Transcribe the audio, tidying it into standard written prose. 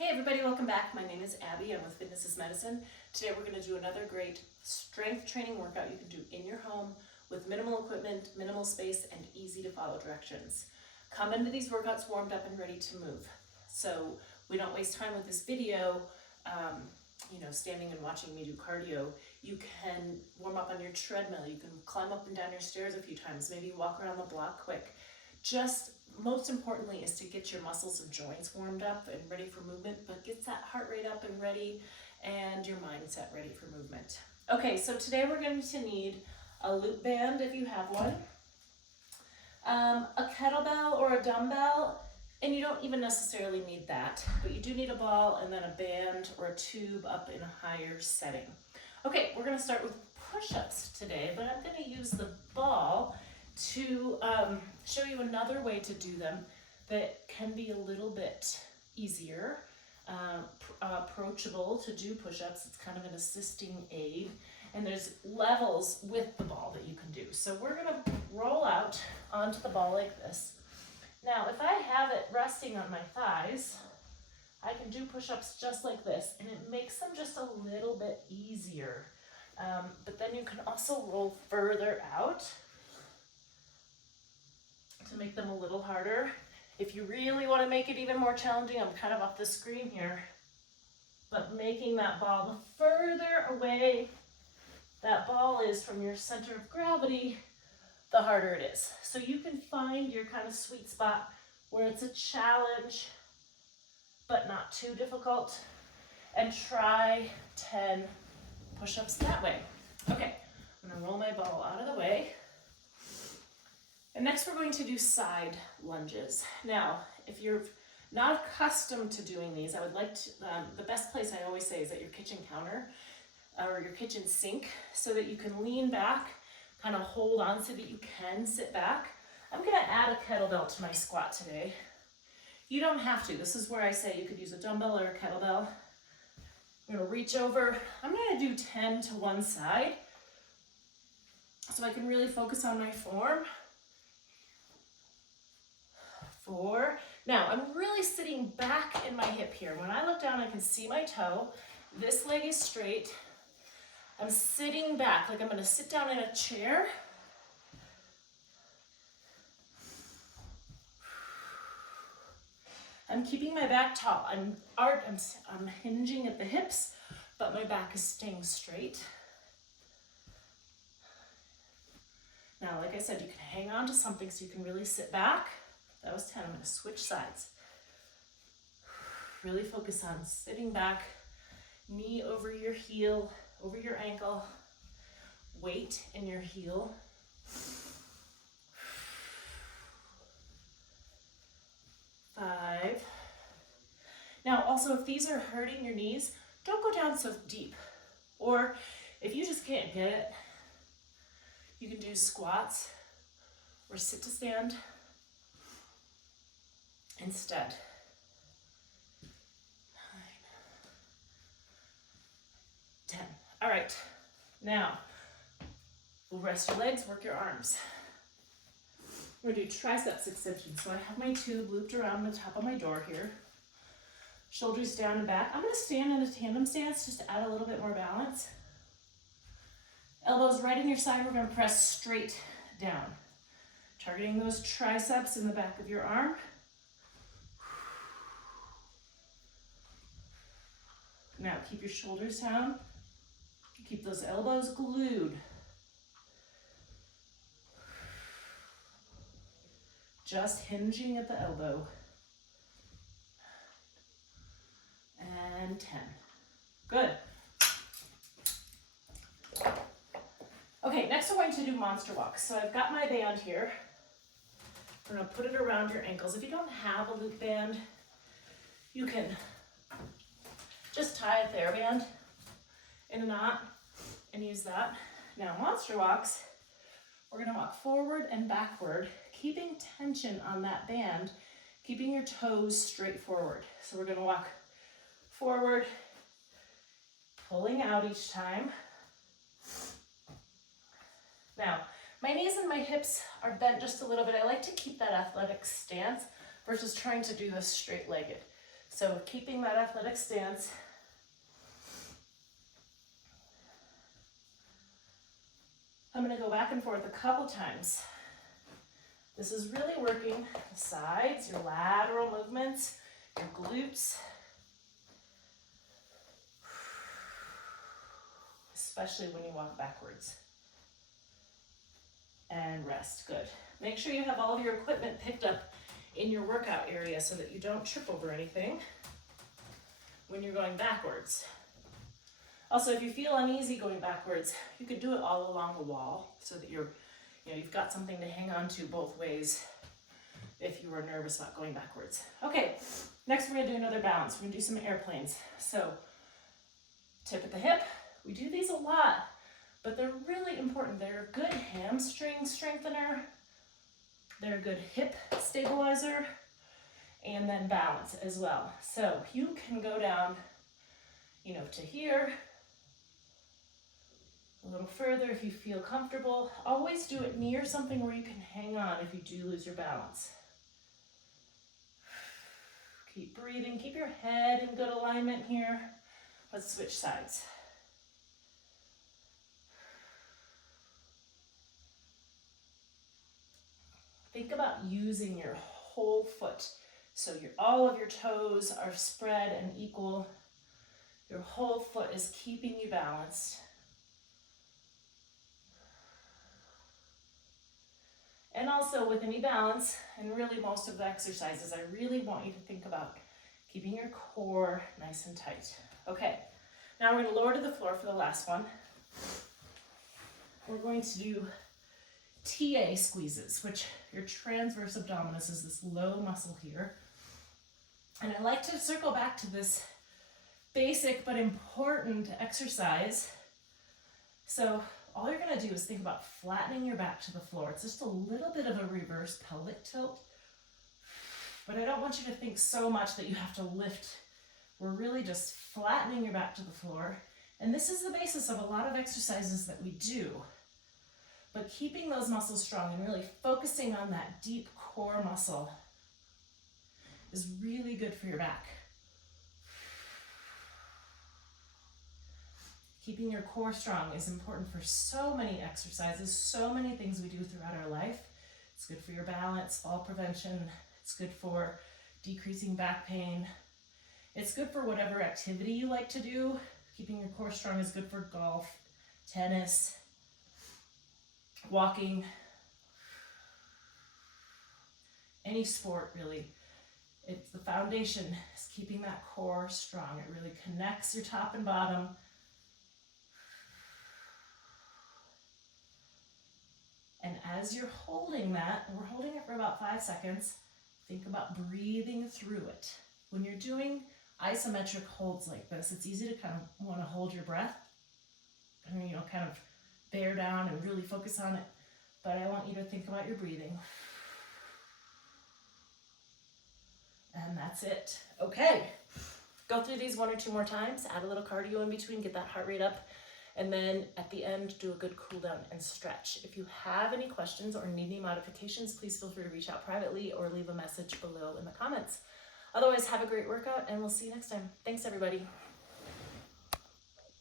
Hey everybody, welcome back. My name is Abby. I'm with Fitness is Medicine. Today we're going to do another great strength training workout you can do in your home with minimal equipment, minimal space, and easy to follow directions. Come into these workouts warmed up and ready to move. So we don't waste time with this video, standing and watching me do cardio. You can warm up on your treadmill. You can climb up and down your stairs a few times, maybe walk around the block quick. Just most importantly is to get your muscles and joints warmed up and ready for movement, but get that heart rate up and ready and your mindset ready for movement. Okay, so today we're going to need a loop band if you have one, a kettlebell or a dumbbell, and you don't even necessarily need that, but you do need a ball and then a band or a tube up in a higher setting. Okay, we're going to start with push-ups today, but I'm going to use the ball to show you another way to do them that can be a little bit easier, approachable to do push-ups. It's kind of an assisting aid, and there's levels with the ball that you can do. So we're gonna roll out onto the ball like this. Now, if I have it resting on my thighs, I can do push-ups just like this, and it makes them just a little bit easier. But then you can also roll further out to make them a little harder. If you really want to make it even more challenging, I'm kind of off the screen here, but making that ball, the further away that ball is from your center of gravity, the harder it is. So you can find your kind of sweet spot where it's a challenge, but not too difficult, and try 10 push-ups that way. Okay, I'm gonna roll my ball out of the way. And next we're going to do side lunges. Now, if you're not accustomed to doing these, I would like to, the best place I always say is at your kitchen counter or your kitchen sink so that you can lean back, kind of hold on so that you can sit back. I'm gonna add a kettlebell to my squat today. You don't have to. This is where I say you could use a dumbbell or a kettlebell. I'm gonna reach over. I'm gonna do 10 to one side so I can really focus on my form. 4. Now, I'm really sitting back in my hip here. When I look down, I can see my toe. This leg is straight. I'm sitting back, like I'm gonna sit down in a chair. I'm keeping my back tall. I'm hinging at the hips, but my back is staying straight. Now, like I said, you can hang on to something so you can really sit back. That was 10. I'm going to switch sides. Really focus on sitting back, knee over your heel, over your ankle, weight in your heel. 5. Now, also, if these are hurting your knees, don't go down so deep. Or if you just can't get it, you can do squats or sit to stand instead. 9, 10. All right, now we'll rest your legs, work your arms. We're gonna do triceps extensions. So I have my tube looped around the top of my door here. Shoulders down and back. I'm gonna stand in a tandem stance just to add a little bit more balance. Elbows right in your side. We're gonna press straight down. Targeting those triceps in the back of your arm. Now keep your shoulders down. Keep those elbows glued. Just hinging at the elbow. And 10. Good. Okay, next we're going to do monster walks. So I've got my band here. I'm gonna put it around your ankles. If you don't have a loop band, you can just tie a TheraBand in a knot and use that. Now, monster walks, we're gonna walk forward and backward, keeping tension on that band, keeping your toes straight forward. So we're gonna walk forward, pulling out each time. Now, my knees and my hips are bent just a little bit. I like to keep that athletic stance versus trying to do this straight-legged. So keeping that athletic stance. I'm going to go back and forth a couple times. This is really working the sides, your lateral movements, your glutes, especially when you walk backwards. And rest, good. Make sure you have all of your equipment picked up in your workout area so that you don't trip over anything when you're going backwards. Also, if you feel uneasy going backwards, you could do it all along the wall so that you've got something to hang on to both ways if you were nervous about going backwards. Okay, next we're gonna do another balance. We're gonna do some airplanes. So, tip at the hip. We do these a lot, but they're really important. They're a good hamstring strengthener. They're a good hip stabilizer, and then balance as well. So you can go down, to here, a little further if you feel comfortable. Always do it near something where you can hang on if you do lose your balance. Keep breathing, keep your head in good alignment here. Let's switch sides. Think about using your whole foot. So all of your toes are spread and equal. Your whole foot is keeping you balanced. And also with any balance, and really most of the exercises, I really want you to think about keeping your core nice and tight. Okay, now we're going to lower to the floor for the last one. We're going to do TA squeezes, which your transverse abdominis is this low muscle here. And I like to circle back to this basic but important exercise. So all you're going to do is think about flattening your back to the floor. It's just a little bit of a reverse pelvic tilt. But I don't want you to think so much that you have to lift. We're really just flattening your back to the floor. And this is the basis of a lot of exercises that we do. But keeping those muscles strong and really focusing on that deep core muscle is really good for your back. Keeping your core strong is important for so many exercises, so many things we do throughout our life. It's good for your balance, fall prevention. It's good for decreasing back pain. It's good for whatever activity you like to do. Keeping your core strong is good for golf, tennis, walking, any sport really. It's the foundation is keeping that core strong. It really connects your top and bottom. And as you're holding that, and we're holding it for about 5 seconds, think about breathing through it. When you're doing isometric holds like this, it's easy to kind of want to hold your breath and, kind of bear down and really focus on it. But I want you to think about your breathing. And that's it. Okay. Go through these 1 or 2 more times, add a little cardio in between, get that heart rate up. And then at the end, do a good cool down and stretch. If you have any questions or need any modifications, please feel free to reach out privately or leave a message below in the comments. Otherwise, have a great workout and we'll see you next time. Thanks, everybody.